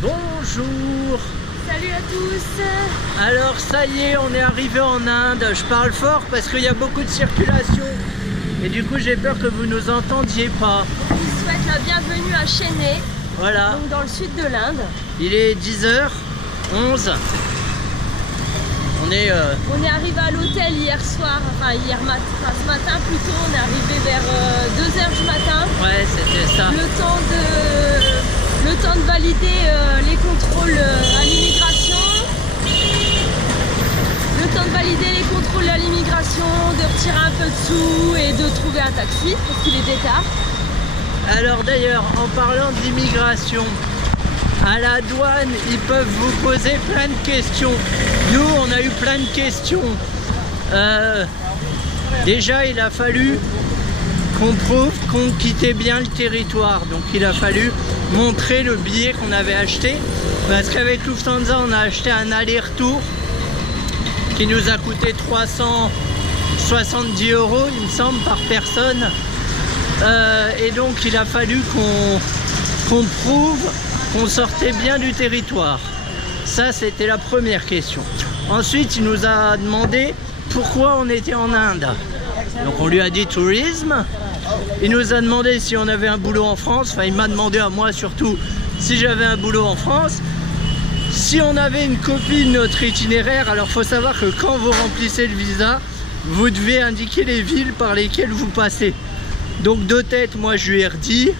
Bonjour. Salut à tous. Alors ça y est, on est arrivé en Inde. Je parle fort parce qu'il y a beaucoup de circulation. Et du coup j'ai peur que vous nous entendiez pas. On vous souhaite la bienvenue à Chennai, Voilà. donc dans le sud de l'Inde. Il est 10h11. On est... On est arrivé à l'hôtel hier soir, ce matin plutôt, on est arrivé vers 2h du matin. Ouais, c'était ça. Le temps de valider les contrôles à l'immigration. Le temps de valider les contrôles à l'immigration, de retirer un peu de sous et de trouver un taxi parce qu'il était tard. Alors d'ailleurs, en parlant d'immigration, à la douane, ils peuvent vous poser plein de questions. Nous, on a eu plein de questions. Déjà, il a fallu qu'on prouve qu'on quittait bien le territoire. Donc il a fallu montrer le billet qu'on avait acheté. Parce qu'avec Lufthansa, on a acheté un aller-retour qui nous a coûté 370 €, il me semble, par personne. Et donc il a fallu qu'on prouve qu'on sortait bien du territoire. Ça, c'était la première question. Ensuite, il nous a demandé pourquoi on était en Inde. Donc on lui a dit tourisme. Il nous a demandé si on avait un boulot en France. Enfin, il m'a demandé à moi surtout si j'avais un boulot en France. Si on avait une copie de notre itinéraire. Alors, il faut savoir que quand vous remplissez le visa, vous devez indiquer les villes par lesquelles vous passez. Donc de tête, moi je lui ai redit.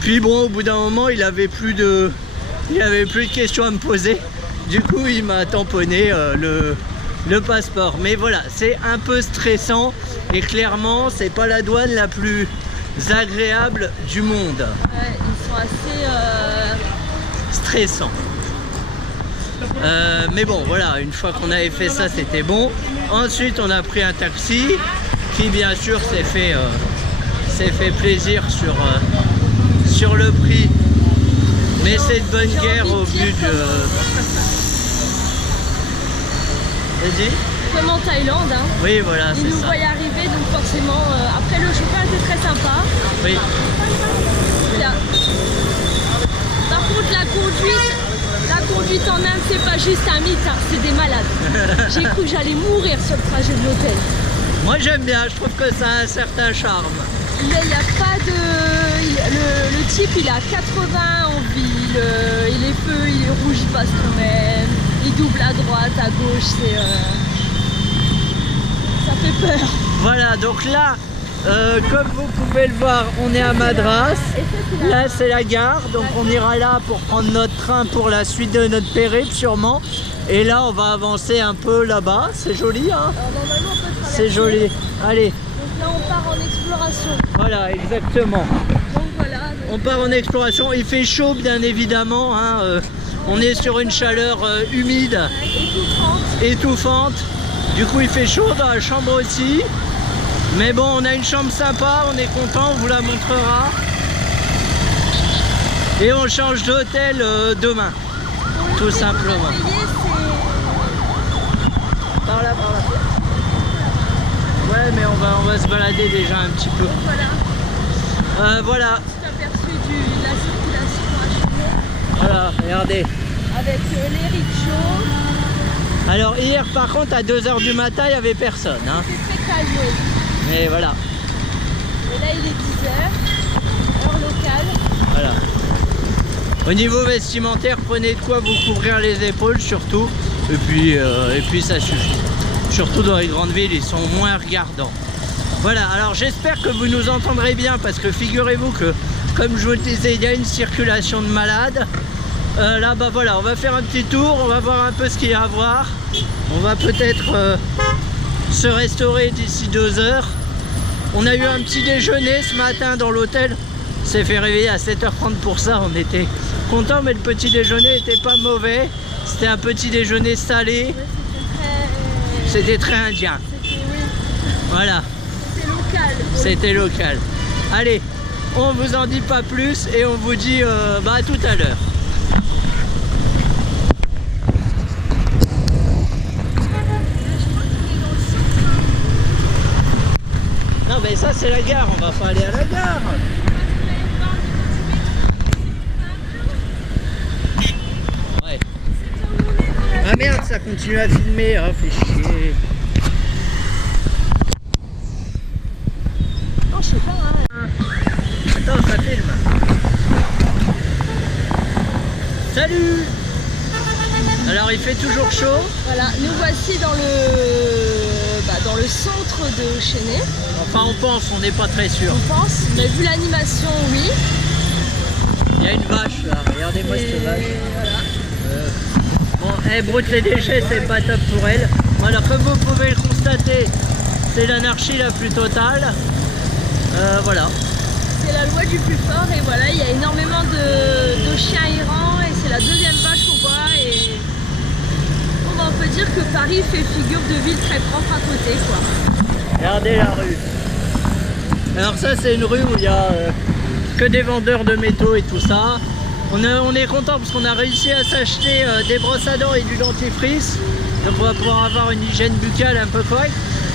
Puis bon, au bout d'un moment, il avait plus de questions à me poser. Du coup, il m'a tamponné le passeport. Mais voilà, c'est un peu stressant. Et clairement, c'est pas la douane la plus agréable du monde. Ouais, ils sont assez... Stressants. Mais bon, voilà, une fois qu'on avait fait ça, c'était bon. Ensuite, on a pris un taxi qui, bien sûr, s'est fait plaisir sur le prix. Mais c'est de bonne guerre au but de... Vas-y. Comme en Thaïlande, hein. Oui, voilà, c'est ça. Ils nous voyaient arriver, donc forcément... Après, le chauffeur était très sympa. Oui. Bien. Par contre, la conduite en Inde, c'est pas juste un mythe, hein, c'est des malades. J'ai cru que j'allais mourir sur le trajet de l'hôtel. Moi, j'aime bien, je trouve que ça a un certain charme. Il n'y a pas de... Le type, il a 80 en ville, il est feu, il est rouge, il passe quand même. Il double à droite, à gauche, c'est... Ça fait peur. Voilà, donc là, comme vous pouvez le voir, on est à Madras. Là, c'est la gare, donc on ira là pour prendre notre train pour la suite de notre périple, sûrement. Et là, on va avancer un peu là-bas. C'est joli, hein? Alors, normalement, on peut traverser. C'est joli. Allez. Donc là, on part en exploration. Voilà, exactement. Donc voilà. On part en exploration. Il fait chaud, bien évidemment, hein. On est sur une chaleur humide, étouffante. Du coup, il fait chaud dans la chambre aussi. Mais bon, on a une chambre sympa, on est content, on vous la montrera. Et on change d'hôtel demain, tout simplement. Par là, par là. Ouais, mais on va se balader déjà un petit peu. Voilà. Petit aperçu de la circulation à Chennai. Voilà, regardez. Avec les rickshaws. Alors hier, par contre, à 2h du matin, il n'y avait personne. Hein. C'est très calme. Et voilà. Et là, il est 10h, heure locale. Voilà. Au niveau vestimentaire, prenez de quoi vous couvrir les épaules surtout. Et puis ça suffit. Surtout dans les grandes villes, ils sont moins regardants. Voilà, alors j'espère que vous nous entendrez bien parce que figurez-vous que, comme je vous le disais, il y a une circulation de malades. Là, bah voilà, on va faire un petit tour, on va voir un peu ce qu'il y a à voir. On va peut-être se restaurer d'ici 2 heures. On a eu un petit déjeuner ce matin dans l'hôtel. On s'est fait réveiller à 7h30 pour ça, on était contents, mais le petit déjeuner était pas mauvais. C'était un petit déjeuner salé. C'était très indien. Voilà. C'était local. C'était local. Allez, on vous en dit pas plus et on vous dit à tout à l'heure. Non mais ça c'est la gare, on va pas aller à la gare. Ah merde, ça continue à filmer, ah fait chier. Non, je sais pas, hein. Attends, ça filme. Salut! Alors il fait toujours chaud. Voilà, nous voici dans le centre de Chennai. Enfin on pense, on n'est pas très sûr. On pense, mais vu l'animation, oui. Il y a une vache là, regardez-moi cette vache. Voilà. Bon, elle broute les déchets, c'est pas top pour elle. Voilà, comme vous pouvez le constater, c'est l'anarchie la plus totale. Voilà. C'est la loi du plus fort et voilà, il y a énormément de chiens errants et c'est la deuxième vache qu'on voit et on peut dire que Paris fait figure de ville très propre à côté, quoi. Regardez la rue. Alors ça c'est une rue où il y a que des vendeurs de métaux et tout ça. On est content parce qu'on a réussi à s'acheter des brosses à dents et du dentifrice. Donc on va pouvoir avoir une hygiène buccale un peu correcte.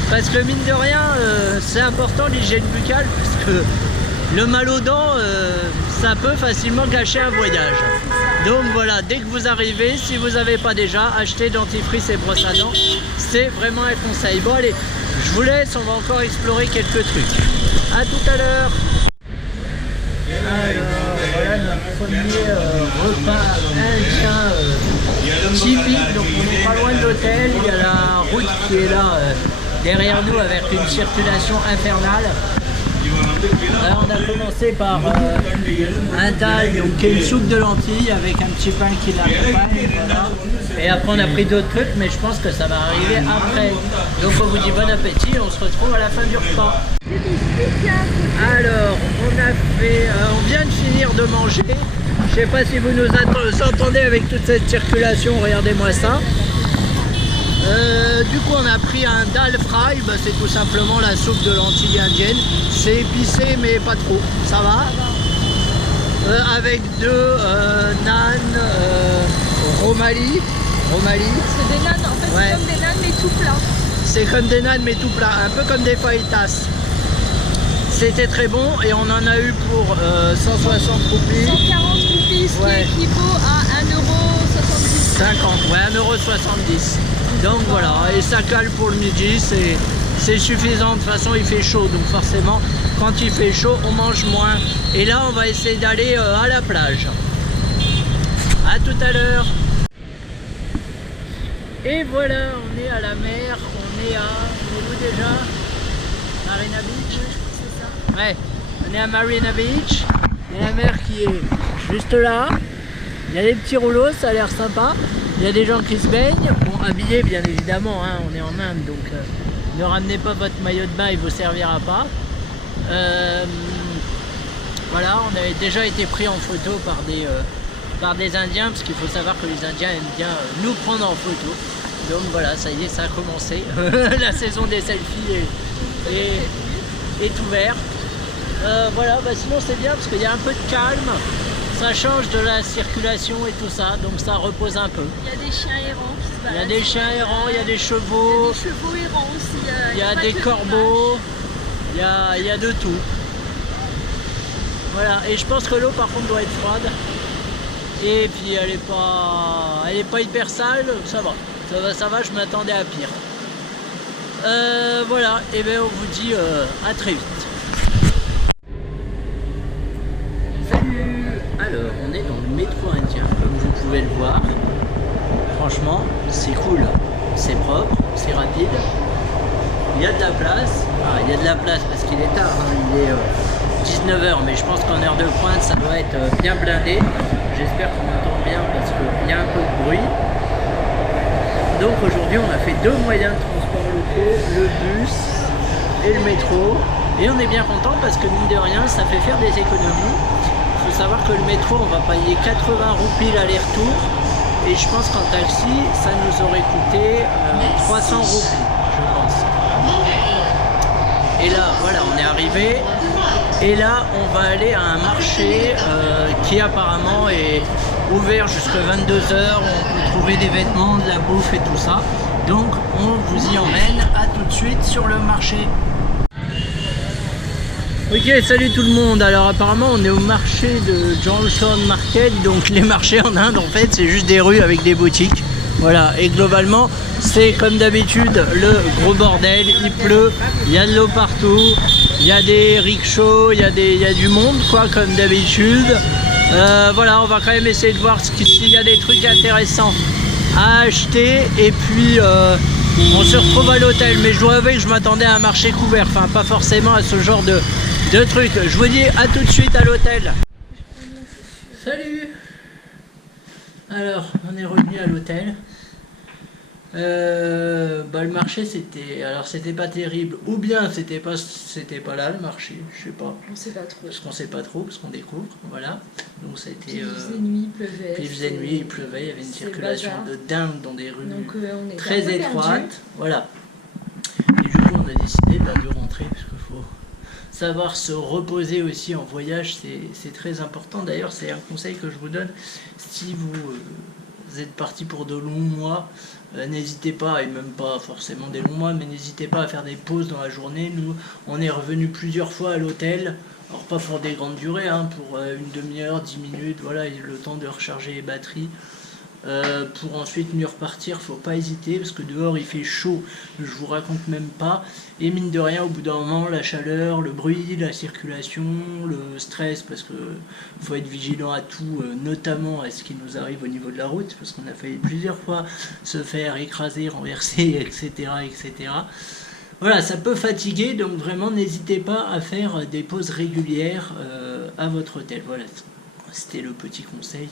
Parce que mine de rien, c'est important l'hygiène buccale parce que le mal aux dents, ça peut facilement gâcher un voyage. Donc voilà, dès que vous arrivez, si vous n'avez pas déjà, achetez dentifrice et brosse à dents. C'est vraiment un conseil. Bon allez, je vous laisse, on va encore explorer quelques trucs. A tout à l'heure. Alors voilà notre premier repas indien typique. Donc on n'est pas loin de l'hôtel, il y a la route qui est là derrière nous avec une circulation infernale. Alors on a commencé par un dal, donc qui est une soupe de lentilles avec un petit pain qui l'accompagne, voilà. Et après on a pris d'autres trucs, mais je pense que ça va arriver après. Donc on vous dit bon appétit, on se retrouve à la fin du repas. Alors on vient de finir de manger. Je sais pas si vous nous entendez avec toute cette circulation, regardez-moi ça. Du coup on a pris un dal fry, bah, c'est tout simplement la soupe de lentilles indienne. C'est épicé mais pas trop, ça va. Avec deux naan romali. C'est des nanes, en fait Ouais. c'est comme des nanes mais tout plat. C'est comme des naans mais tout plat, un peu comme des fajitas. C'était très bon et on en a eu pour 160 roupies. 140 roupies, ce Ouais. qui équivaut à 1,70 €. 50, ouais, 1,70 €. Donc voilà, et ça cale pour le midi, c'est suffisant. De toute façon, il fait chaud, donc forcément, quand il fait chaud, on mange moins. Et là, on va essayer d'aller à la plage. À tout à l'heure. Et voilà, on est à la mer, on est où déjà? Marina Beach? C'est ça? Ouais, on est à Marina Beach. Il y a la mer qui est juste là. Il y a des petits rouleaux, ça a l'air sympa. Il y a des gens qui se baignent, bon habillés bien évidemment, hein, on est en Inde donc ne ramenez pas votre maillot de bain, il vous servira pas. Voilà, on avait déjà été pris en photo par des Indiens, parce qu'il faut savoir que les Indiens aiment bien nous prendre en photo. Donc voilà, ça y est, ça a commencé. La saison des selfies est ouverte. Voilà, bah sinon c'est bien parce qu'il y a un peu de calme. Ça change de la circulation et tout ça, donc ça repose un peu. Il y a des chiens errants qui se baladent. Il y a des chiens errants, il y a des Il y chevaux, a des chevaux errants aussi. il y a pas des que des corbeaux, il y a de tout. Voilà, et je pense que l'eau par contre doit être froide. Et puis elle est pas hyper sale, ça va, je m'attendais à pire. Voilà, et bien on vous dit à très vite. Alors, on est dans le métro indien, comme vous pouvez le voir. Franchement, c'est cool, c'est propre, c'est rapide. Il y a de la place. Ah, il y a de la place parce qu'il est tard, hein. Il est 19 h, mais je pense qu'en heure de pointe, ça doit être bien blindé. J'espère qu'on entend bien parce qu'il y a un peu de bruit. Donc aujourd'hui, on a fait deux moyens de transport locaux, le bus et le métro. Et on est bien content parce que mine de rien, ça fait faire des économies. Il faut savoir que le métro, on va payer 80 roupies l'aller-retour et je pense qu'en taxi, ça nous aurait coûté 300 roupies, je pense. Et là, voilà, on est arrivé et là, on va aller à un marché qui apparemment est ouvert jusqu'à 22 h. On peut trouver des vêtements, de la bouffe et tout ça. Donc, on vous y emmène. À tout de suite sur le marché. Ok, salut tout le monde. Alors apparemment on est au marché de Junction Market. Donc les marchés en Inde en fait c'est juste des rues avec des boutiques. Voilà, et globalement, c'est comme d'habitude le gros bordel, il pleut, il y a de l'eau partout, il y a des rickshaws, il y a du monde, quoi, comme d'habitude. Voilà, on va quand même essayer de voir s'il y a des trucs intéressants à acheter, et puis on se retrouve à l'hôtel. Mais je dois avouer que je m'attendais à un marché couvert, enfin pas forcément à ce genre de trucs. Je vous dis à tout de suite à l'hôtel. Salut! Alors, on est revenu à l'hôtel. Le marché c'était pas terrible, ou bien c'était pas là le marché, je sais pas. On sait pas trop. Parce qu'on sait pas trop, parce qu'on découvre, voilà. Donc c'était. Il faisait nuit, il pleuvait. Puis il faisait nuit, il pleuvait, il y avait une circulation de dingue dans des rues donc, on est très étroites. Voilà. Et du coup on a décidé de rentrer, parce qu'il faut savoir se reposer aussi en voyage, c'est très important. D'ailleurs c'est un conseil que je vous donne, si vous êtes parti pour de longs mois, n'hésitez pas, et même pas forcément des longs mois, mais n'hésitez pas à faire des pauses dans la journée. Nous, on est revenu plusieurs fois à l'hôtel, alors pas pour des grandes durées, hein, pour une demi-heure, 10 minutes, voilà, le temps de recharger les batteries. Pour ensuite mieux repartir, faut pas hésiter, parce que dehors il fait chaud, je vous raconte même pas, et mine de rien au bout d'un moment, la chaleur, le bruit, la circulation, le stress, parce que faut être vigilant à tout, notamment à ce qui nous arrive au niveau de la route, parce qu'on a failli plusieurs fois se faire écraser, renverser, etc., etc. Voilà, ça peut fatiguer, donc vraiment n'hésitez pas à faire des pauses régulières à votre hôtel. Voilà, c'était le petit conseil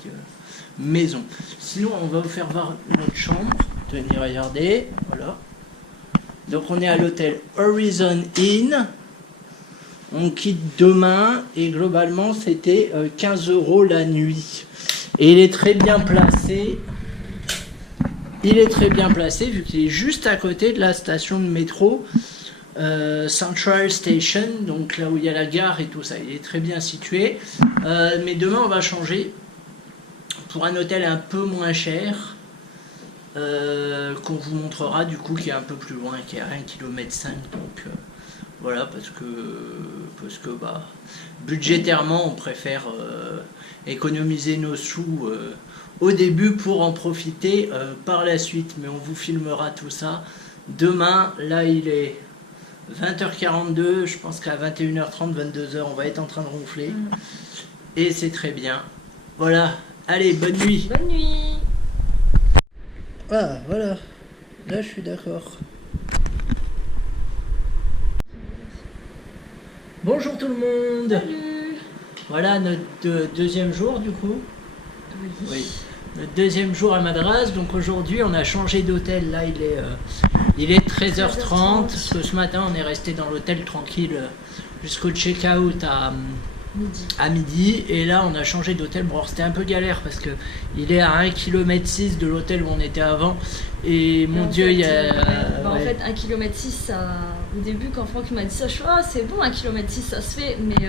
maison. Sinon, on va vous faire voir notre chambre. Tenez, regardez, voilà. Donc on est à l'hôtel Horizon Inn. On quitte demain et globalement c'était 15 € la nuit. Et il est très bien placé. Il est très bien placé vu qu'il est juste à côté de la station de métro Central Station, donc là où il y a la gare et tout ça. Il est très bien situé. Mais demain on va changer pour un hôtel un peu moins cher, qu'on vous montrera du coup, qui est un peu plus loin, qui est à 1,5 km. Donc voilà, parce que budgétairement on préfère économiser nos sous au début pour en profiter par la suite. Mais on vous filmera tout ça demain. Là il est 20h42, je pense qu'à 21h30, 22h on va être en train de ronfler, et c'est très bien. Voilà. Allez, bonne nuit. Bonne nuit. Ah, voilà. Là, je suis d'accord. Bonjour tout le monde. Salut. Voilà notre deuxième jour, du coup. Oui. Notre deuxième jour à Madras. Donc aujourd'hui, on a changé d'hôtel. Là, il est 13h30. Parce que ce matin, on est resté dans l'hôtel tranquille jusqu'au check-out à midi, et là on a changé d'hôtel. Bon, c'était un peu galère parce que il est à 1,6 km de l'hôtel où on était avant, et mon Dieu, il y a... En fait 1,6 km, au début quand Franck m'a dit ça, je suis c'est bon, 1,6 km ça se fait, mais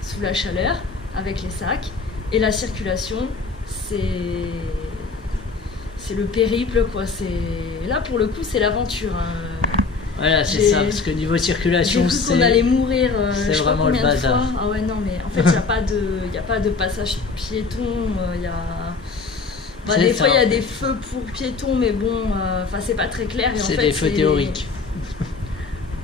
sous la chaleur, avec les sacs, et la circulation, c'est le périple, quoi. Là pour le coup c'est l'aventure, hein. Voilà, c'est ça, parce que niveau circulation, j'ai cru qu'on allait mourir, c'est vraiment le bazar. Ah ouais, non, mais en fait, il n'y a pas de passage piéton, des fois, il y a des feux pour piétons, mais bon, c'est pas très clair. C'est des feux théoriques.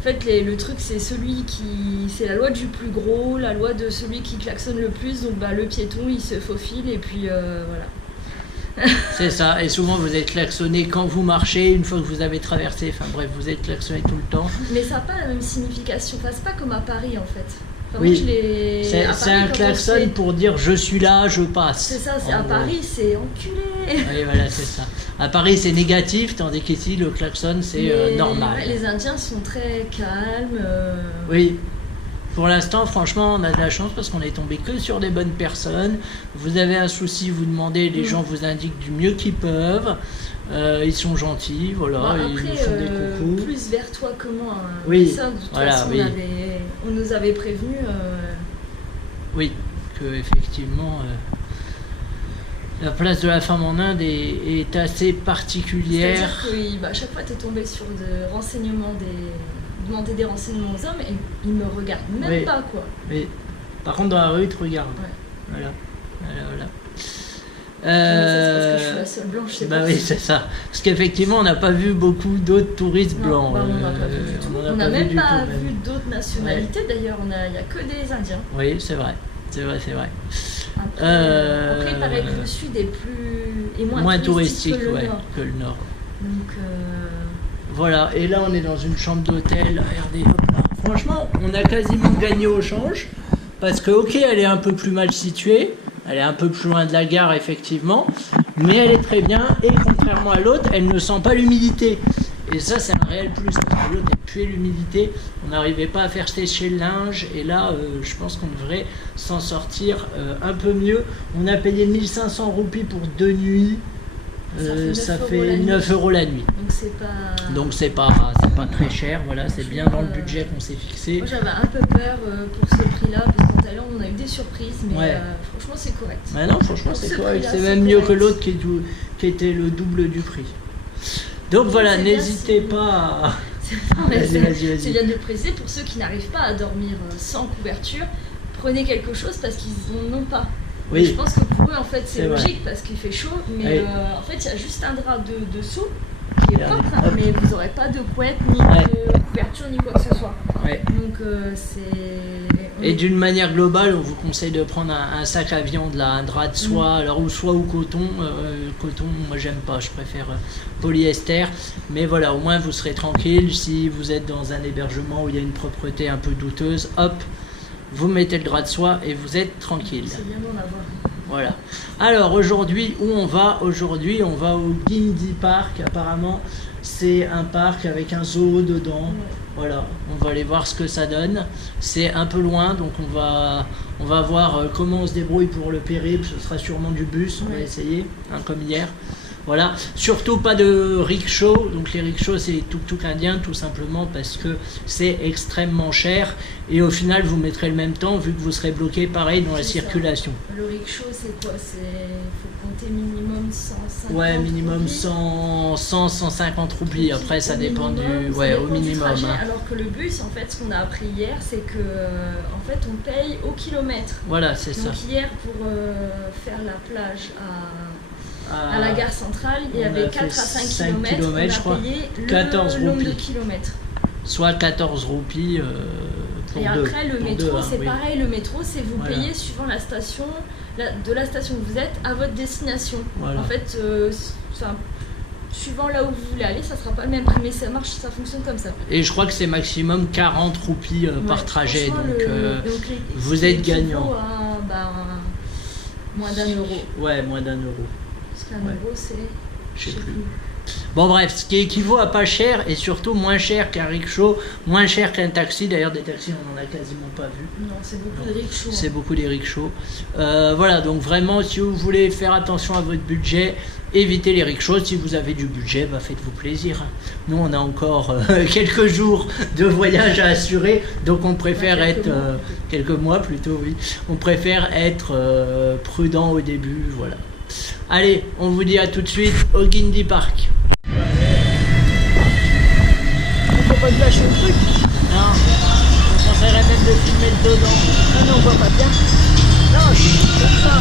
En fait, le truc, c'est c'est la loi du plus gros, la loi de celui qui klaxonne le plus, donc le piéton, il se faufile, et puis voilà. C'est ça, et souvent vous êtes klaxonné quand vous marchez, une fois que vous avez traversé, enfin bref, vous êtes klaxonné tout le temps. Mais ça n'a pas la même signification, c'est pas comme à Paris en fait. Enfin, oui, moi, c'est un klaxon pour dire je suis là, je passe. C'est ça, à Paris c'est enculé. Oui, voilà, c'est ça. À Paris c'est négatif, tandis qu'ici le klaxon c'est normal. Les Indiens sont très calmes. Oui. Pour l'instant, franchement, on a de la chance parce qu'on est tombé que sur des bonnes personnes. Vous avez un souci, vous demandez, les gens vous indiquent du mieux qu'ils peuvent. Ils sont gentils, voilà, après, ils nous font des coucous. Plus vers toi que moi. Oui, ça, de toute voilà, façon, oui. On nous avait prévenu. Oui, que effectivement, la place de la femme en Inde est assez particulière. C'est-à-dire qu'à chaque fois, tu es tombé sur des renseignements demander des renseignements aux hommes et ils me regardent même pas, quoi. Oui. Par contre dans la rue ils te regardent. Ouais. Voilà. Mais ça, c'est parce que je suis la seule blanche, c'est Bah pour oui, ça. c'est ça. Parce qu'effectivement, on n'a pas vu beaucoup d'autres touristes Non, blancs. bah, on n'a pas vu du tout. en a On n'a pas vu même du pas tout, vu même. d'autres nationalités d'ailleurs, il n'y a que des Indiens. Oui, c'est vrai. C'est vrai, c'est vrai. Après, il paraît que le sud est moins touristique que le ouais, nord. que le nord. Donc, Voilà, et là on est dans une chambre d'hôtel. Regardez, hop là. Franchement, on a quasiment gagné au change. Parce que, ok, elle est un peu plus mal située. Elle est un peu plus loin de la gare, effectivement. Mais elle est très bien. Et contrairement à l'autre, elle ne sent pas l'humidité. Et ça, c'est un réel plus. Parce que l'autre, elle puait l'humidité. On n'arrivait pas à faire sécher le linge. Et là, je pense qu'on devrait s'en sortir un peu mieux. On a payé 1500 roupies pour 2 nuits. Ça fait 9 € la nuit. Donc c'est pas très cher, voilà, c'est bien dans le budget qu'on s'est fixé. Moi j'avais un peu peur pour ce prix-là, parce qu'en Thaïlande on a eu des surprises, mais Ouais. franchement c'est correct. Mais non, franchement Pour c'est ce correct, prix-là, c'est c'est même mieux correct. que l'autre qui était le double du prix. Donc voilà, C'est bien, n'hésitez c'est- pas à... C'est Vas-y. bien de le préciser, pour ceux qui n'arrivent pas à dormir sans couverture, prenez quelque chose parce qu'ils n'en ont pas. Oui. Et je pense que pour eux en fait c'est C'est vrai. logique parce qu'il fait chaud, mais Oui. en fait il y a juste un drap dessous qui est Regardez, propre, hein, hop. mais vous n'aurez pas de couette, ni Ouais. de couverture, ni quoi que ce soit. Ouais. Donc c'est... Et d'une manière globale, on vous conseille de prendre un sac à viande, là, un drap de soie, alors ou soie ou coton. Coton, moi j'aime pas, je préfère polyester. Mais voilà, au moins vous serez tranquille. Si vous êtes dans un hébergement où il y a une propreté un peu douteuse, hop, vous mettez le drap de soie et vous êtes tranquille. C'est bien d'en avoir. Voilà. Alors aujourd'hui, où on va? Aujourd'hui, on va au Guindy Park. Apparemment, c'est un parc avec un zoo dedans. Ouais. Voilà, on va aller voir ce que ça donne. C'est un peu loin, donc on va voir comment on se débrouille pour le périple. Ce sera sûrement du bus, on va Ouais. essayer, hein, comme hier. Voilà, surtout pas de rickshaw. Donc les rickshaws, c'est les tuk-tuk indiens, tout simplement parce que c'est extrêmement cher. Et au final, vous mettrez le même temps, vu que vous serez bloqué pareil dans la C'est ça. circulation. Le rickshaw c'est quoi? Faut compter minimum 150 Ouais, minimum roupies. 150 roupies. Après, ça Au dépend minimum, du... ça Ouais, dépend au du minimum. trajet. Hein. Alors que le bus, en fait, ce qu'on a appris hier, c'est que en fait, on paye au kilomètre. Voilà, c'est ça. Donc hier, pour faire la plage à la gare centrale, il y on avait a 4 à fait 5 5 km, kilomètres, je on crois. a payé 14 le nombre de roupies. kilomètres. Soit 14 roupies pour Et deux. après, le Pour métro, deux, hein, c'est oui. pareil. Le métro, c'est vous Voilà. payez suivant la station, de la station où vous êtes à votre destination. Voilà. En fait, suivant là où vous voulez aller, ça sera pas le même prix, mais ça marche, ça fonctionne comme ça. Et je crois que c'est maximum 40 roupies par Ouais, trajet. franchement, Donc, vous ce qui êtes équivaut gagnant. à, moins d'1 euro. ouais, moins d'1 euro. Parce qu'un Ouais. euro, c'est... Je sais plus. Bon bref, ce qui équivaut à pas cher et surtout moins cher qu'un rickshaw, moins cher qu'un taxi. D'ailleurs des taxis on n'en a quasiment pas vu. Non, c'est beaucoup de rickshaws. C'est beaucoup des rickshaws. Voilà, donc vraiment si vous voulez faire attention à votre budget, évitez les rickshaws. Si vous avez du budget, bah, faites-vous plaisir. Nous on a encore quelques jours de voyage à assurer, donc on préfère quelques être... mois. quelques mois plutôt, oui. On préfère être prudent au début, voilà. Allez, on vous dit à tout de suite au Guindy Park. Faut pas te lâcher le truc. Non, je conseillerais même de filmer dedans. Ah non, on voit pas bien. Non, comme ça.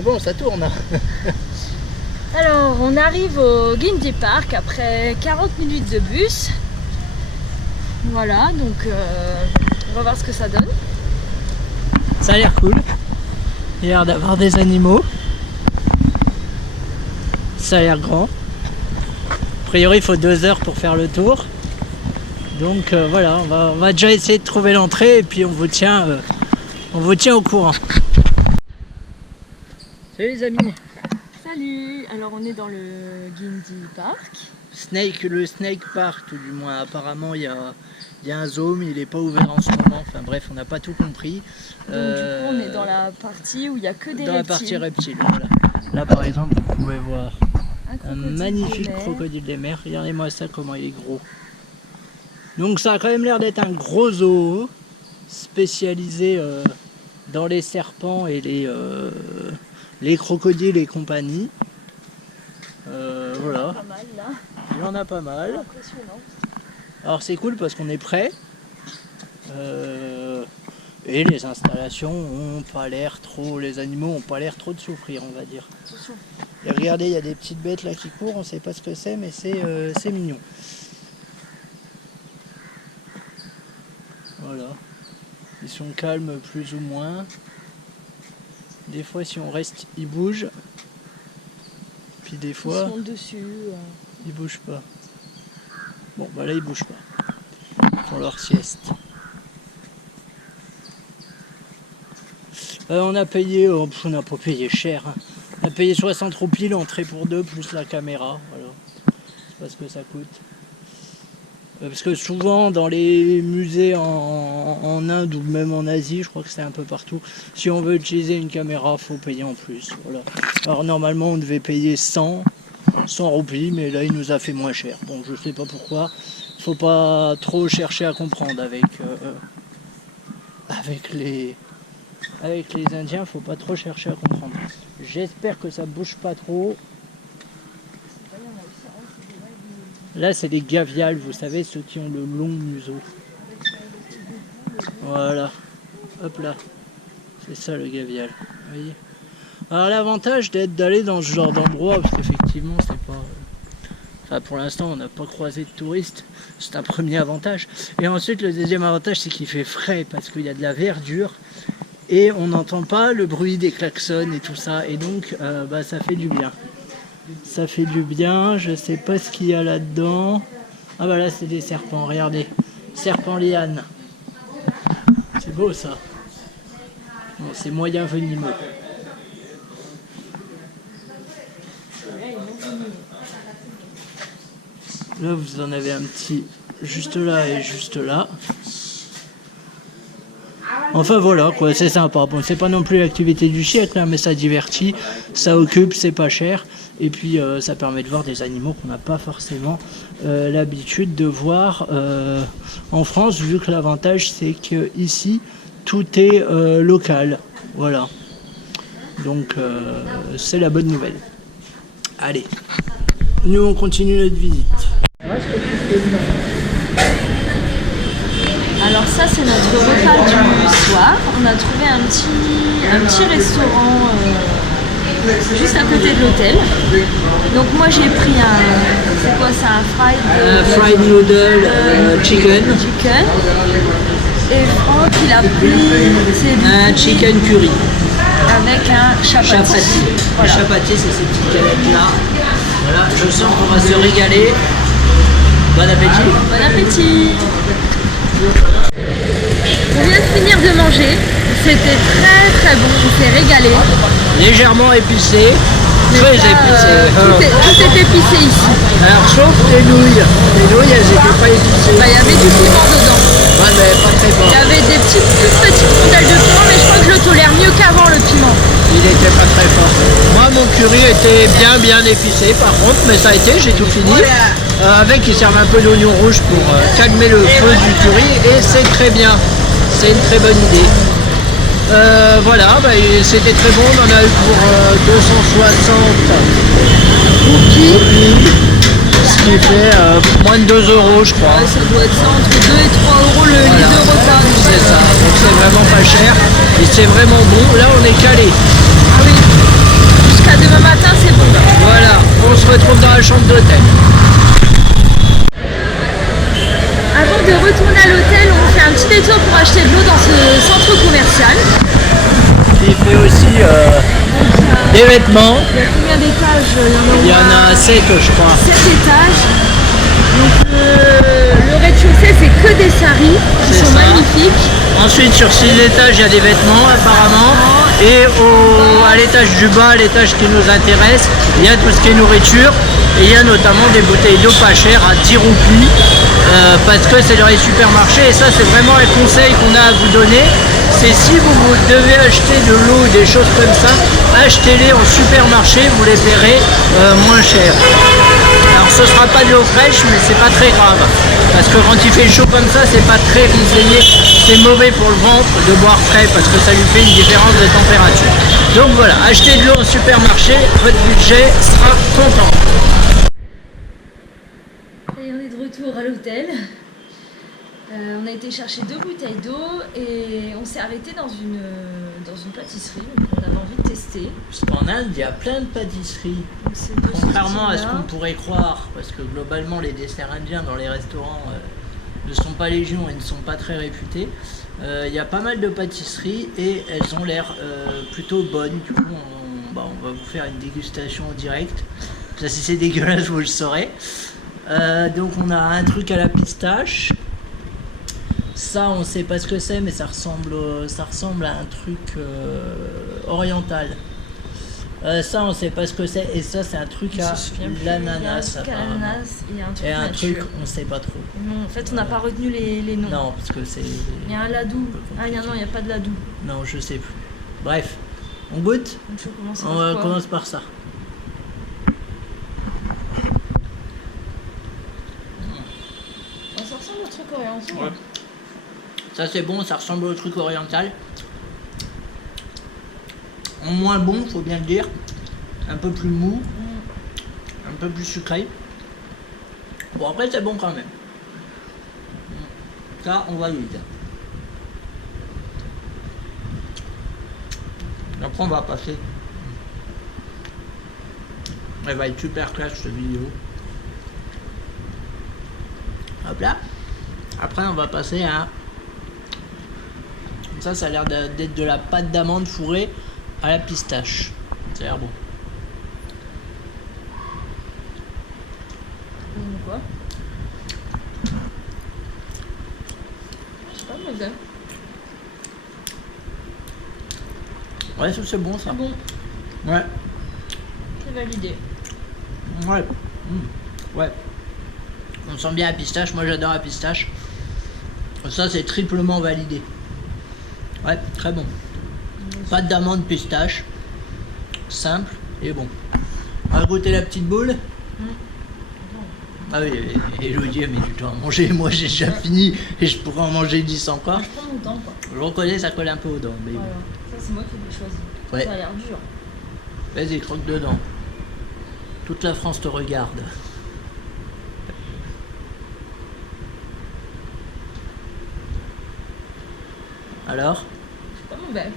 C'est bon, ça tourne. Alors, on arrive au Guindy Park après 40 minutes de bus. Voilà, donc on va voir ce que ça donne. Ça a l'air cool. Il y a l'air d'avoir des animaux. Ça a l'air grand. A priori, il faut 2 heures pour faire le tour. Donc voilà, on va déjà essayer de trouver l'entrée et puis on vous tient au courant. Salut les amis. Salut, alors on est dans le Guindy Park. Le Snake Park, tout du moins. Apparemment, il y a un zoom, il n'est pas ouvert en ce moment. Enfin bref, on n'a pas tout compris. Donc du coup, on est dans la partie où il n'y a que des dans reptiles. La partie reptiles, voilà. Là, par exemple, vous pouvez voir un magnifique crocodile des mers. Regardez-moi ça, comment il est gros. Donc ça a quand même l'air d'être un gros zoo spécialisé dans les serpents et les crocodiles et compagnie. Voilà. Pas mal, là. Il y en a pas mal. Impressionnant. Alors c'est cool parce qu'on est prêt. Et les installations ont pas l'air trop, les animaux ont pas l'air trop de souffrir, on va dire. Et regardez, il y a des petites bêtes là qui courent, on sait pas ce que c'est, mais c'est mignon. Voilà. Ils sont calmes plus ou moins. Des fois si on reste, ils bougent. Puis des fois, ils sont dessus. Ils bougent pas. Bon bah là ils bougent pas. Ils font leur sieste. On a payé, on n'a pas payé cher. Hein. On a payé 60 roupies l'entrée pour 2 plus la caméra. Voilà. C'est pas ce que ça coûte. Parce que souvent dans les musées en Inde ou même en Asie, je crois que c'est un peu partout, si on veut utiliser une caméra, faut payer en plus. Voilà. Alors normalement on devait payer 100 roupies, mais là il nous a fait moins cher. Bon, je sais pas pourquoi. Faut pas trop chercher à comprendre avec les Indiens, faut pas trop chercher à comprendre. J'espère que ça bouge pas trop. Là c'est des gavials, vous savez, ceux qui ont le long museau. Voilà. Hop là. C'est ça le gavial. Vous voyez. Alors l'avantage d'aller dans ce genre d'endroit, parce qu'effectivement c'est pas... Enfin pour l'instant on n'a pas croisé de touristes, c'est un premier avantage. Et ensuite le deuxième avantage c'est qu'il fait frais, parce qu'il y a de la verdure. Et on n'entend pas le bruit des klaxons et tout ça, et donc ça fait du bien. Ça fait du bien, je sais pas ce qu'il y a là-dedans. Ah bah là c'est des serpents, regardez. Serpent liane. C'est beau ça. Bon, c'est moyen venimeux. Là vous en avez un petit juste là et juste là. Enfin voilà quoi, c'est sympa. Bon, c'est pas non plus l'activité du siècle, hein, mais ça divertit, ça occupe, c'est pas cher. Et puis ça permet de voir des animaux qu'on n'a pas forcément l'habitude de voir en France, vu que l'avantage c'est que ici tout est local. Voilà. Donc c'est la bonne nouvelle. Allez, nous on continue notre visite. Alors ça c'est notre repas du soir. On a trouvé un petit restaurant juste à côté de l'hôtel. Donc moi j'ai pris c'est quoi ça, un fried noodle chicken. Et Franck il a pris un chicken curry. Avec un chapati. Voilà. Le chapati c'est ces petites galettes là. Voilà, je sens qu'on va se régaler. Bon appétit. Bon appétit. On vient de finir de manger, c'était très bon, on s'est régalé. Légèrement épicé, très épicé. Tout est épicé ici. Alors sauf les nouilles elles n'étaient pas épicées. Il y avait du piment dedans. Ouais mais pas très fort. Il y avait des toutes petites rondelles de piment, mais je crois que je le tolère mieux qu'avant le piment. Il n'était pas très fort. Moi mon curry était bien épicé par contre, mais ça a été, j'ai tout fini. Avec ils servent un peu d'oignon rouge pour calmer le feu du curry et c'est très bien. C'est une très bonne idée. Voilà, c'était très bon, on en a eu pour 260 roupies, ce qui fait moins de 2 €, je crois. Ouais, ça doit être ça, entre 2 et 3 € les deux repas. C'est ça, donc c'est vraiment pas cher et c'est vraiment bon. Là on est calé. Ah oui. se retrouve dans la chambre d'hôtel. Avant de retourner à l'hôtel, on fait un petit détour pour acheter de l'eau dans ce centre commercial. Il fait aussi des vêtements. Il y a combien d'étages? Il y en a 7 je crois. 7 étages. Donc le rez-de-chaussée c'est que des saris qui C'est sont ça. magnifiques. Ensuite sur 6 étages il y a des vêtements apparemment. Et à l'étage du bas, l'étage qui nous intéresse, il y a tout ce qui est nourriture. Et il y a notamment des bouteilles d'eau pas chères à 10 roupies. Parce que c'est dans les supermarchés. Et ça c'est vraiment un conseil qu'on a à vous donner. C'est si vous devez acheter de l'eau ou des choses comme ça, achetez-les en supermarché, vous les paierez moins cher. Alors ce sera pas de l'eau fraîche, mais c'est pas très grave. Parce que quand il fait chaud comme ça, c'est pas très conseillé. C'est mauvais pour le ventre de boire frais parce que ça lui fait une différence de température. Donc voilà, achetez de l'eau en supermarché, votre budget sera content. Et on est de retour à l'hôtel. On a été chercher 2 bouteilles d'eau et on s'est arrêté dans une pâtisserie. Donc on avait envie de tester. Parce qu'en Inde, il y a plein de pâtisseries. Donc c'est de ce Contrairement à ce style-là. qu'on pourrait croire, parce que globalement les desserts indiens dans les restaurants ne sont pas légion et ne sont pas très réputés. Il y a pas mal de pâtisseries et elles ont l'air plutôt bonnes. Du coup, on va vous faire une dégustation en direct. Ça, si c'est dégueulasse, vous le saurez. Donc on a un truc à la pistache. Ça, on sait pas ce que c'est, mais ça ressemble à un truc oriental. Ça, on sait pas ce que c'est, et ça, c'est un truc à l'ananas. Il y a un truc à l'ananas et un truc Et un nature. truc, on sait pas trop. Non, en fait, on n'a pas retenu les noms. Non, parce que c'est. Il y a un ladou. Ah, il n'y a pas de ladou. Non, je sais plus. Bref, on goûte. Donc, il faut commencer On par quoi? commence par ça. Ça ressemble au truc oriental. Ouais. Ça, c'est bon, ça ressemble au truc oriental. En moins bon, faut bien le dire. Un peu plus mou. Un peu plus sucré. Bon, après, c'est bon quand même. Ça, on valide. Après, on va passer. Elle va être super classe cette vidéo. Hop là. Après, on va passer à. Ça a l'air d'être de la pâte d'amande fourrée à la pistache. Ça a l'air bon. Quoi? C'est pas mauvais. Ouais, ça c'est bon ça. C'est bon, Ouais. c'est validé. Ouais. Ouais. On sent bien la pistache. Moi j'adore la pistache. Ça c'est triplement validé. Ouais, très bon. Pâte d'amande pistache. Simple et bon. On va goûter la petite boule. Ah oui, Elodie, mais tu dois en manger. Moi j'ai déjà fini et je pourrais en manger 10 encore. Je prends mon temps, quoi. Je reconnais, ça colle un peu aux dents. Mais Voilà. Ça, c'est moi qui l'ai choisi. Ouais. Ça a l'air dur. Vas-y, croque dedans. Toute la France te regarde. Alors? C'est pas mauvais.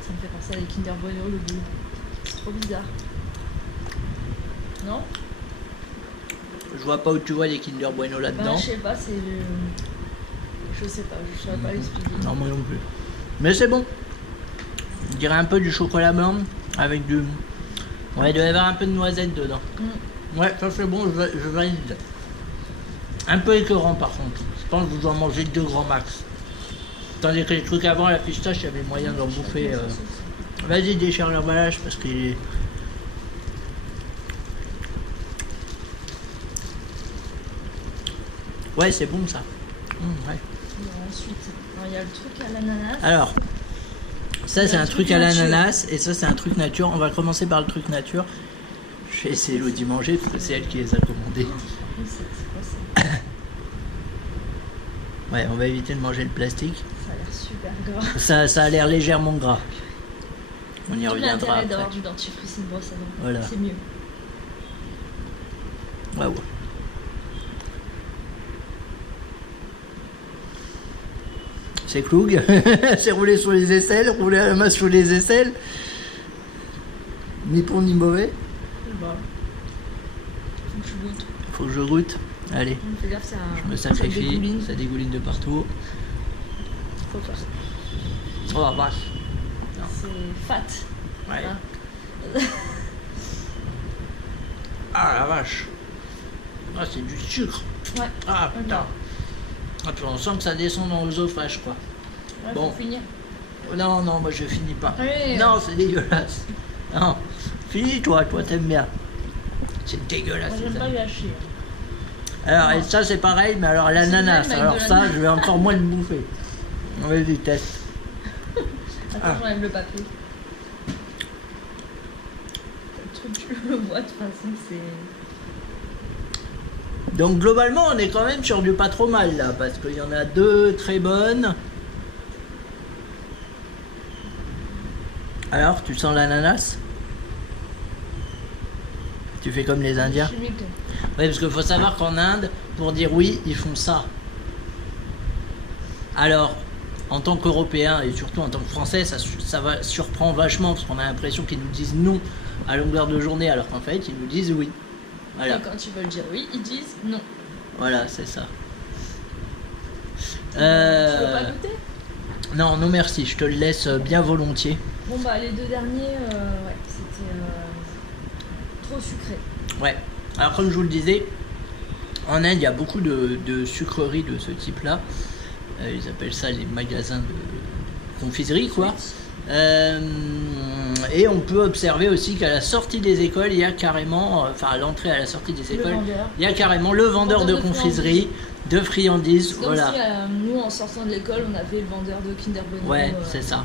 Ça me fait penser à des Kinder Bueno, le goût. C'est trop bizarre. Non? Je vois pas où tu vois les Kinder Bueno là-dedans. Je sais pas, c'est le... Je sais pas, je saurais pas l'expliquer. Non, moi non plus. Mais c'est bon. On dirait un peu du chocolat blanc avec du... Ouais, il doit y avoir un peu de noisette dedans. Ouais, ça c'est bon, je valide. Un peu écœurant par contre. Je pense que vous en mangez 2 grands max. Tandis que les trucs avant, la pistache, il y avait moyen d'en bouffer. Vas-y, déchire l'emballage parce qu'il est... Ouais, c'est bon ça. Ouais. Et ensuite, il y a le truc à l'ananas. Alors, ça c'est un truc à l'ananas et ça c'est un truc nature. On va commencer par le truc nature. Je vais essayer d'y manger parce que c'est elle qui les a commandés. C'est quoi ça? Ouais, on va éviter de manger le plastique. Ça a l'air super gras. Ça a l'air légèrement gras. On y Tout reviendra l'intérêt après. d'avoir du dentifrice et une brosse à dents. Voilà. C'est mieux. Waouh. C'est Klug. C'est roulé sur les aisselles, roulé à la main sur les aisselles. Ni bon ni mauvais. Bah. Faut que je goûte. Faut que je goûte. Allez, Fais gaffe, ça. je me sacrifie. dégouline. Ça dégouline de partout. Faut faire ça. Oh la vache. C'est fat. Ouais. Hein. Ah la vache. Ah, c'est du sucre. Ouais. Ah putain. Ah, puis on sent que ça descend dans l'œsophage, quoi. Ouais, Bon. faut finir. Non, non, moi je finis pas. Allez. Non, c'est dégueulasse. Non, finis toi t'aimes bien. C'est dégueulasse. Moi, j'aime ça. pas gâcher. Alors, et ça c'est pareil, mais alors l'ananas, même avec alors de ça, l'ananas. je vais encore moins le bouffer. Vas-y, teste. Attends, Ah. j'enlève le papier. Le truc, tu le vois de toute façon, c'est. Donc globalement, on est quand même sur du pas trop mal là, parce qu'il y en a 2 très bonnes. Alors, tu sens l'ananas? Tu fais comme les Indiens? Chimique. Oui, parce qu'il faut savoir qu'en Inde, pour dire oui, ils font ça. Alors, en tant qu'Européens et surtout en tant que Français, ça surprend vachement parce qu'on a l'impression qu'ils nous disent non à longueur de journée, alors qu'en fait, ils nous disent oui. Voilà, Et quand tu veux le dire oui, ils disent non. voilà, c'est ça. Tu veux pas goûter? Non, non merci, je te le laisse bien volontiers. Bon bah les 2 derniers, ouais, c'était trop sucré. Ouais. Alors comme je vous le disais, en Inde, il y a beaucoup de sucreries de ce type-là. Ils appellent ça les magasins de confiserie, quoi. Et on peut observer aussi qu'à la sortie des écoles, il y a carrément, enfin à l'entrée à la sortie des écoles, vendeur. il y a carrément le vendeur de confiserie, de friandises, C'est comme voilà. si nous en sortant de l'école, on avait le vendeur de Kinder Bueno. Ouais, c'est ça.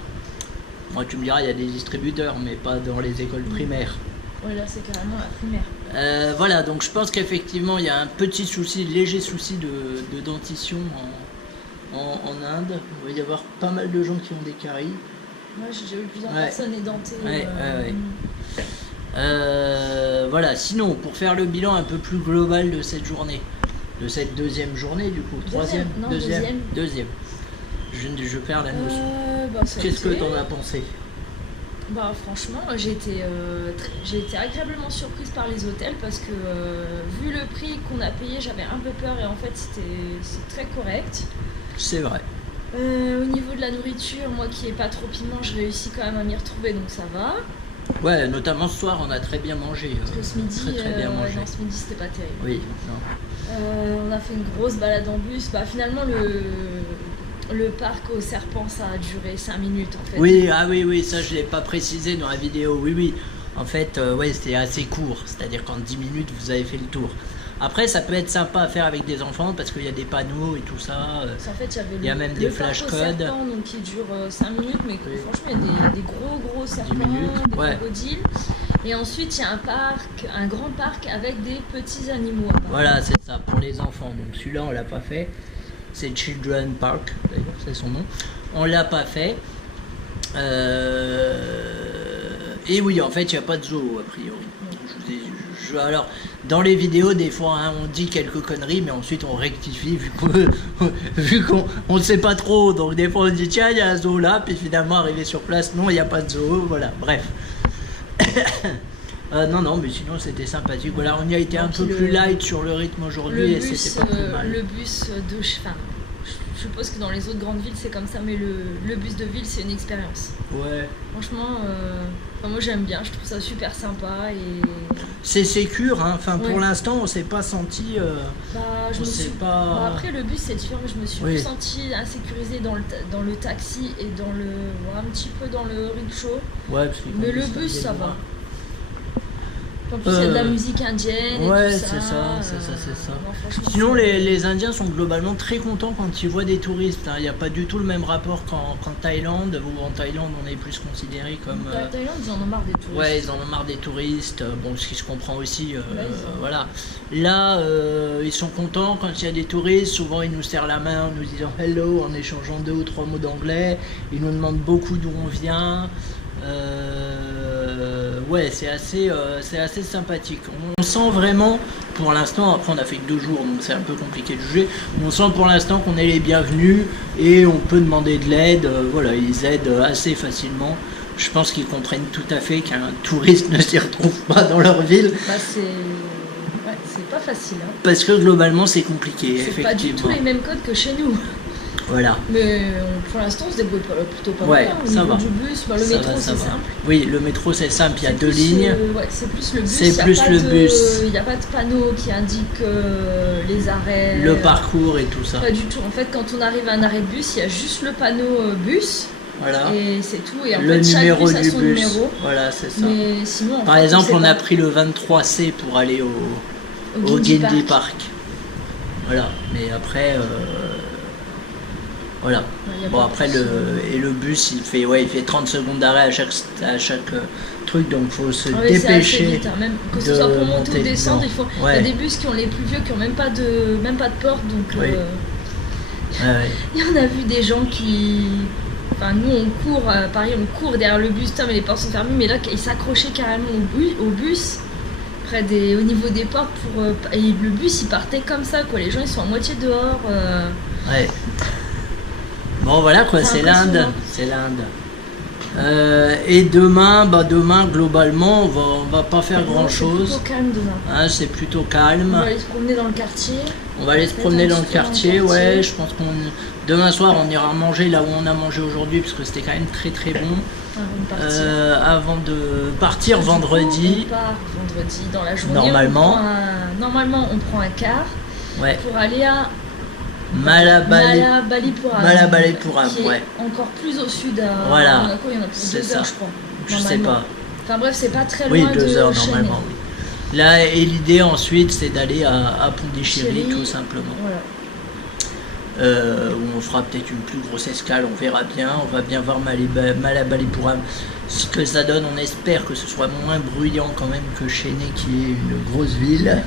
Moi, tu me diras, il y a des distributeurs, mais pas dans les écoles primaires. Ouais, là c'est carrément la primaire. Voilà, donc je pense qu'effectivement, il y a un petit souci, léger souci de dentition en Inde. Il va y avoir pas mal de gens qui ont des caries. Moi j'ai vu plusieurs Ouais. personnes édentées. Ouais. Voilà, sinon, pour faire le bilan un peu plus global de cette journée, de cette deuxième journée, du coup, troisième, Non, deuxième. Je perds la notion. Bah, ça a Qu'est-ce que été- t'en as pensé? Bah franchement, j'ai été agréablement surprise par les hôtels parce que vu le prix qu'on a payé, j'avais un peu peur et en fait c'est très correct. C'est vrai. Au niveau de la nourriture, moi qui n'ai pas trop piment, je réussis quand même à m'y retrouver donc ça va. Ouais, notamment ce soir, on a très bien mangé. Parce que ce midi, très bien mangé. non, ce midi c'était pas terrible. Oui, non. On a fait une grosse balade en bus. Bah finalement le parc au serpent ça a duré 5 minutes en fait. Oui, ah oui, ça je l'ai pas précisé dans la vidéo. Oui. En fait, ouais, c'était assez court. C'est-à-dire qu'en 10 minutes, vous avez fait le tour. Après, ça peut être sympa à faire avec des enfants parce qu'il y a des panneaux et tout ça. En fait, Il y a même des le parc au flashcodes. serpent, donc qui dure 5 minutes, mais Oui. franchement, il y a des gros serpents, minutes, des ouais. crocodiles. Et ensuite, il y a un grand parc avec des petits animaux. apparemment. Voilà, c'est ça, pour les enfants. Donc celui-là, on l'a pas fait. C'est Children Park, d'ailleurs, c'est son nom. On l'a pas fait. Et oui, en fait, il n'y a pas de zoo, a priori. Alors, dans les vidéos, des fois, hein, on dit quelques conneries, mais ensuite on rectifie vu qu'on ne sait pas trop. Donc, des fois, on dit tiens, il y a un zoo là, puis finalement, arrivé sur place, non, il n'y a pas de zoo. Voilà, bref. Non, mais sinon, c'était sympathique. Voilà, on y a été un Puis peu plus light sur le rythme aujourd'hui et c'était pas plus mal. le bus de enfin, je suppose que dans les autres grandes villes c'est comme ça, mais le bus de ville c'est une expérience. Ouais. Franchement, moi j'aime bien, je trouve ça super sympa et C'est sécure, hein. Enfin, pour Ouais. l'instant, on s'est pas senti. je On me sait suis pas. Bon, après le bus c'est différent, mais je me suis Oui. plus sentie insécurisée dans le taxi et un petit peu dans le rickshaw. Ouais, parce qu'ils Mais le conduisent bus ça bien. va. En plus il y a de la musique indienne Ouais, et tout c'est ça. c'est ça. Non, franchement, Sinon, c'est- les Indiens sont globalement très contents quand ils voient des touristes. Il n'y a pas du tout le même rapport qu'en Thaïlande, où en Thaïlande on est plus considéré comme. La Thaïlande, ils en ont marre des touristes. Ouais, ils en ont marre des touristes, bon, ce qui se comprend aussi, ils ont- voilà. Là, ils sont contents quand il y a des touristes, souvent ils nous serrent la main en nous disant hello, en échangeant 2 ou 3 mots d'anglais, ils nous demandent beaucoup d'où on vient. ouais, c'est assez sympathique. On sent vraiment, pour l'instant, après on a fait que 2 jours, donc c'est un peu compliqué de juger, on sent pour l'instant qu'on est les bienvenus et on peut demander de l'aide. Voilà, ils aident assez facilement. Je pense qu'ils comprennent tout à fait qu'un touriste ne s'y retrouve pas dans leur ville. Bah c'est pas facile. Hein. Parce que globalement, c'est compliqué, c'est effectivement. pas du tout les mêmes codes que chez nous. Voilà. Mais pour l'instant, on se débrouille plutôt pas ouais, mal. Au ça niveau va. du bus, bah, le ça métro, va, c'est simple. Oui, le métro, c'est simple. Il y a 2 plus, lignes. Ouais, c'est plus le bus. C'est plus le bus. Il n'y a pas de panneau qui indique les arrêts. Le parcours et tout ça. Pas du tout. En fait, quand on arrive à un arrêt de bus, il y a juste le panneau bus. Voilà. Et c'est tout. Et en le fait, numéro chaque bus du a son bus. numéro. Voilà, c'est ça. Mais sinon, par exemple, on a pris le 23C pour aller au Guindy Park. Voilà. Mais après. Voilà. Bon, après, le bus, il fait 30 secondes d'arrêt à chaque truc, donc il faut se dépêcher. Vite, hein. Même que ce soit pour monter ou descendre, dedans. Il y a des bus qui ont les plus vieux qui n'ont même pas de porte, donc il y en a vu des gens qui. Enfin, nous on court à Paris, on court derrière le bus, mais les portes sont fermées, mais là ils s'accrochaient carrément au bus, au niveau des portes et le bus il partait comme ça, quoi. Les gens ils sont à moitié dehors. Ouais. Bon voilà quoi, c'est l'Inde. Et demain, globalement, on va pas faire grand chose. C'est plutôt calme demain. Hein, c'est plutôt calme. On va aller se promener dans le quartier. Ouais, je pense demain soir on ira manger là où on a mangé aujourd'hui parce que c'était quand même très très bon. Avant de partir vendredi. On part vendredi dans la journée. Normalement on prend un car pour aller à Malabalippuram, qui est encore plus au sud. Voilà, il y en a pour 2 heures, je crois. Je sais pas. Enfin bref, c'est pas très loin. Oui, 2 heures normalement. Oui. Là, et l'idée ensuite, c'est d'aller à Pondichéry tout simplement. Voilà. Où on fera peut-être une plus grosse escale, on verra bien. On va bien voir Malabalippuram, ce que ça donne. On espère que ce soit moins bruyant quand même que Chennai, qui est une grosse ville.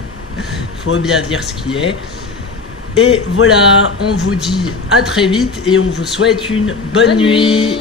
Faut bien dire ce qui est. Et voilà, on vous dit à très vite et on vous souhaite une bonne nuit.